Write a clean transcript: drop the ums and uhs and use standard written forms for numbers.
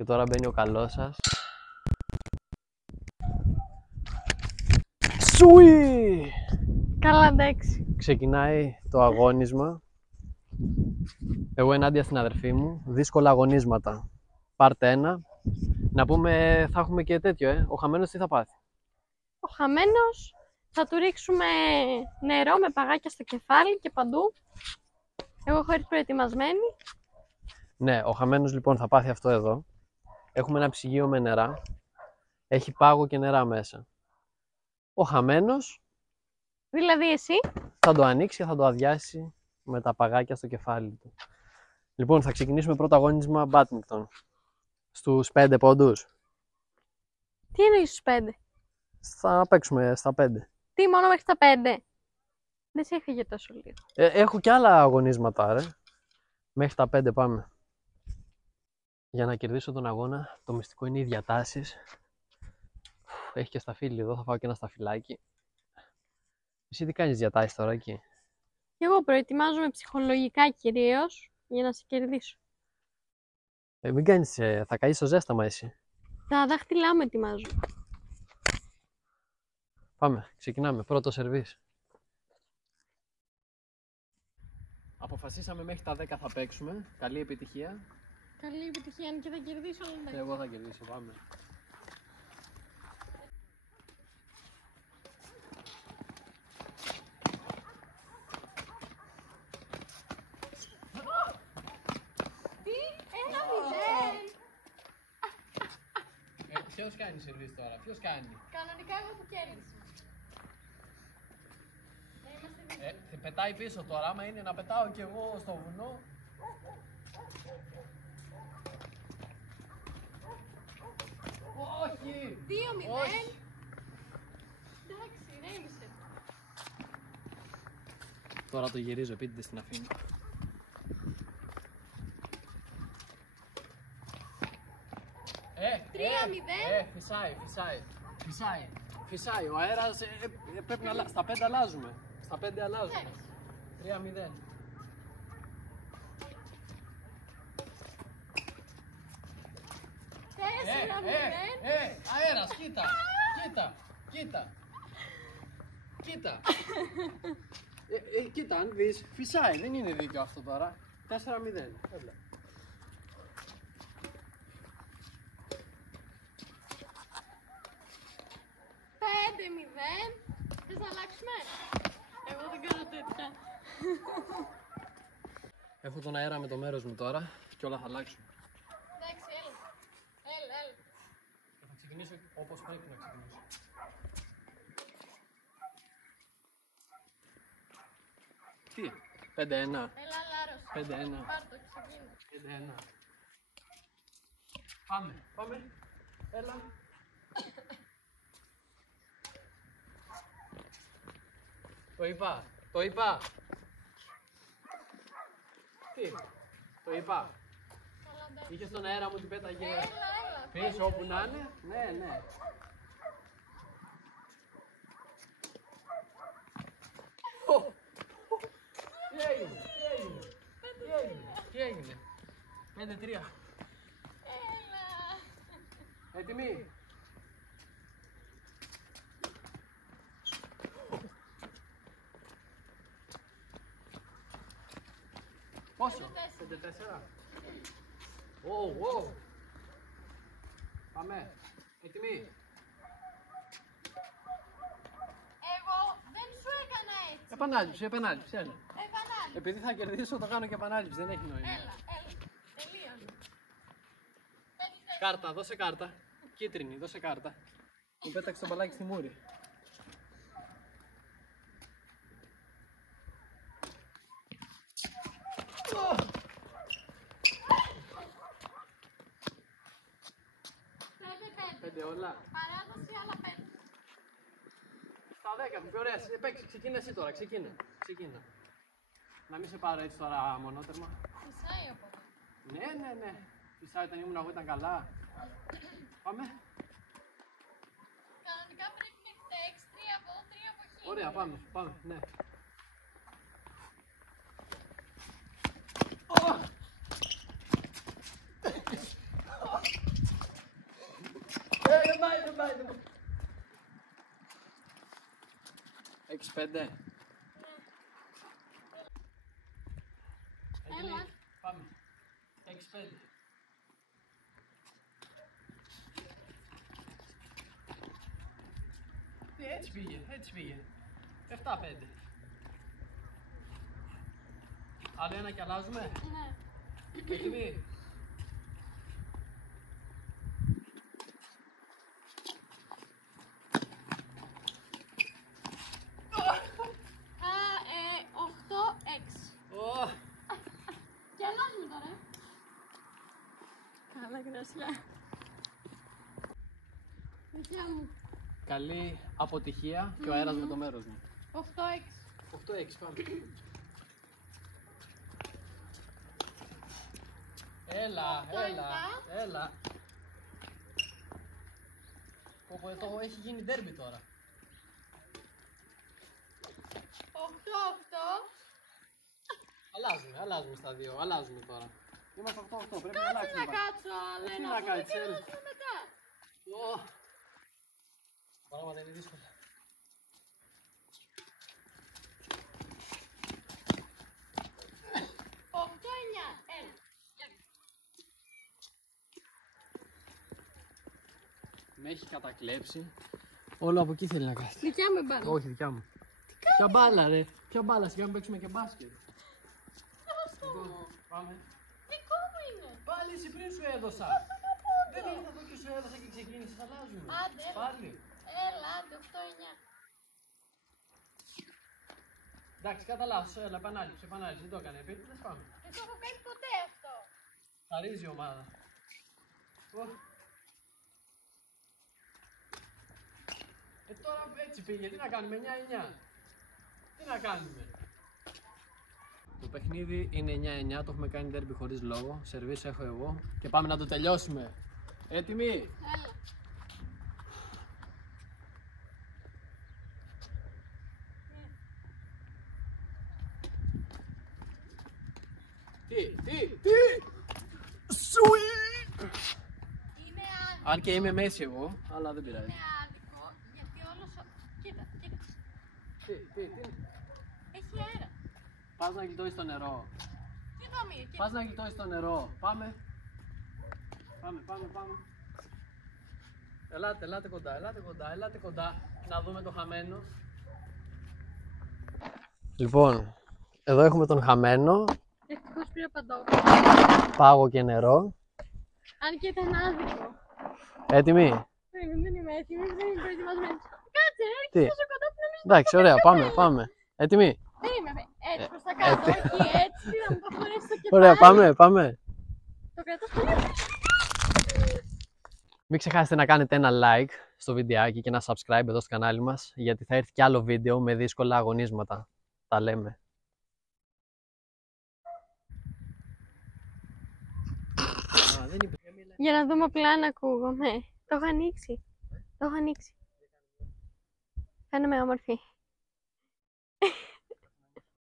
Και τώρα μπαίνει ο καλός σας. Σουί! Καλά, εντάξει. Ξεκινάει το αγώνισμα. Εγώ ενάντια στην αδερφή μου. Δύσκολα αγωνίσματα. Πάρτε ένα. Να πούμε, θα έχουμε και τέτοιο, Ο χαμένος τι θα πάθει? Ο χαμένος θα του ρίξουμε νερό με παγάκια στο κεφάλι και παντού. Εγώ έχω έρθει προετοιμασμένη. Ναι, ο χαμένος λοιπόν θα πάθει αυτό εδώ. Έχουμε ένα ψυγείο με νερά. Έχει πάγο και νερά μέσα. Ο χαμένος Δηλαδή εσύ. θα το ανοίξει και θα το αδειάσει με τα παγάκια στο κεφάλι του. Λοιπόν, θα ξεκινήσουμε πρώτο αγώνισμα μπάντμιντον. Στους 5 πόντους. Τι εννοείς στους 5? Θα παίξουμε στα 5. Τι, μόνο μέχρι τα 5? Δεν σε έφυγε τόσο λίγο. Έχω και άλλα αγωνίσματα, ρε. Μέχρι τα 5 πάμε. Για να κερδίσω τον αγώνα, το μυστικό είναι οι διατάσεις. Έχει και σταφύλι εδώ, θα φάω και ένα σταφυλάκι. Εσύ τι κάνεις διατάσεις τώρα εκεί? Και εγώ προετοιμάζομαι ψυχολογικά κυρίως για να σε κερδίσω. Μην κάνεις, θα καείς στο ζέσταμα εσύ. Τα δάχτυλά μου ετοιμάζω. Πάμε, ξεκινάμε. Πρώτο σερβίς. Αποφασίσαμε μέχρι τα 10 θα παίξουμε. Καλή επιτυχία. Καλή επιτυχία, αν και θα κερδίσω, αλλά εντάξει. Εγώ θα κερδίσω, πάμε. Τι, 1-0. Ποιος κάνει σερβίς τώρα, ποιος κάνει? Κανονικά εγώ που κέρδισα. Πετάει πίσω τώρα, άμα είναι να πετάω κι εγώ στο βουνό. Όχι! 2-0. Εντάξει, ηρέμησε. Τώρα το γυρίζω, επίτηδες στην αφήνω. 3-0. Φυσάει. Ο αέρας πρέπει να αλλάζει. Στα 5 αλλάζουμε. Στα 5 αλλάζουμε. 3-0. Αέρας, κοίτα. Κοίτα, αν δεις, φυσάει, δεν είναι δίκιο αυτό τώρα. 4-0. Έλα. 5-0. Θες να αλλάξουμε? Εγώ δεν κάνω τέτοια. Έχω τον αέρα με το μέρος μου τώρα και όλα θα αλλάξουν. Εντάξει, έλα. Θα ξεκινήσω όπως πρέπει να ξεκινήσω. Τι, 5-1. Έλα, Λάρος. 5-1. Πάρ' το, ξεκίνη. 5-1. Πάμε. Έλα. Το είπα. Τι, το είπα. Καλά, εντάξει. Είχες τον αέρα μου την πέταγε Έλα. πίσω όπου να είναι. Ναι. Τι έγινε. 5-3. Έλα. Έτοιμοι. Πόσο? 5-4. Wow. Πάμε. Έτοιμοι. Εγώ δεν σου έκανα έτσι. Επανάληψη, έλα. Επανάληψη. Επειδή θα κερδίσω το κάνω και επανάληψη, δεν έχει νόημα. Έλα. Τελείωνε. Κάρτα, δώσε κάρτα. Κίτρινη, δώσε κάρτα. Μου πέταξε το μπαλάκι στη μούρη. Πέντε όλα. Παράδοση, άλλα 5. Στα 10 μου, ωραία. Ξεκίνα εσύ τώρα, ξεκίνα. Να μην σε πάρω έτσι τώρα μονότερμα. Φυσάει από εδώ. Ναι. Φυσάει όταν ήμουν εγώ ήταν καλά. Πάμε. Κανονικά πρέπει μέχρι τα 6, 3 από εδώ, 3 από εκεί. Ωραία, πάμε, ναι. 6-5. Έλα. Πάμε. 6-5. Έτσι πήγε, έτσι πήγε. 7-5. Άλλο ένα και αλλάζουμε. Ναι. Έτοιμοι. Α, 8-6. Ω, Και αλλάζουμε τώρα. Καλά κρασιά. Δικιά μου. καλή αποτυχία και ο αέρας με το μέρος μου. 8-6. 8-6 πάμε. Έλα, έλα. Εδώ έχει γίνει ντέρμπι τώρα. 8-8. Αλλάζουμε στα δύο, αλλάζουμε τώρα. Είμαστε 8-8, πρέπει να Κάτσε αλλάξουμε. να κάτσω, αλλά Τι να να δούμε κάτσεις, και έλα. να δούμε μετά. Πράγματα είναι δύσκολα. Με έχει κατακλέψει. Όλο από εκεί θέλει να κάτσει. Δικιά μου μπάλα. Όχι, δικιά μου. Ποια μπάλα, ρε. Ποια μπάλα, σιγά μην παίξουμε και μπάσκετ. Λοιπόν, πάμε. Δικό μου είναι. Πάλι εσύ πριν σου έδωσα. Δεν ήρθα εδώ και σου έδωσα και ξεκίνησες, αλλάζουμε. Άντε, έλα. Πάλι. Έλα, άντε, 8-9. Εντάξει, κατά λάθος, έλα, επανάληψη, δεν το έκανε επίτηδες, πάμε. Δεν το έχω κάνει ποτέ αυτό. Χαρίζει η ομάδα. Ω. Τώρα έτσι πήγε, τι να κάνουμε, 9-9. Τι να κάνουμε. Το παιχνίδι είναι 9-9, το έχουμε κάνει derby χωρίς λόγο. Σερβίς έχω εγώ και πάμε να το τελειώσουμε. Έτοιμοι. Έλα. Τι. Σουί. Είναι Αν και είμαι μέση εγώ, αλλά δεν πειράζει. άδικο, γιατί όλος ο... Κοίτα. Τι. Έχει αέρα. Πας να γλιτώσεις το νερό. Κοίτα μία, κοίτα. Πας να γλιτώσεις το νερό. Πάμε. Ελάτε κοντά. Να δούμε το χαμένο. Λοιπόν, εδώ έχουμε τον χαμένο. Ευτυχώς πήρα παντόφλα. Πάγο και νερό. Αν και ήταν άδικο. Έτοιμοι. Δεν είμαι έτοιμη, δεν είμαι προετοιμασμένη. Κάτσε, Τι? έρχεσαι τόσο κοντά που νομίζω. Εντάξει, ωραία, πάμε. Έτοιμοι. Δεν είμαι έτσι προς τα κάτω, όχι έτσι, να μου το φορέσει στο κεφάλι. Ωραία, πάμε. Το κρατάς πολύ. Μην ξεχάσετε να κάνετε ένα like στο βιντεάκι και ένα subscribe εδώ στο κανάλι μας, γιατί θα έρθει κι άλλο βίντεο με δύσκολα αγωνίσματα. Τα λέμε. Για να δούμε απλά αν ακούγομαι. Το έχω ανοίξει. Φαίνομαι όμορφη.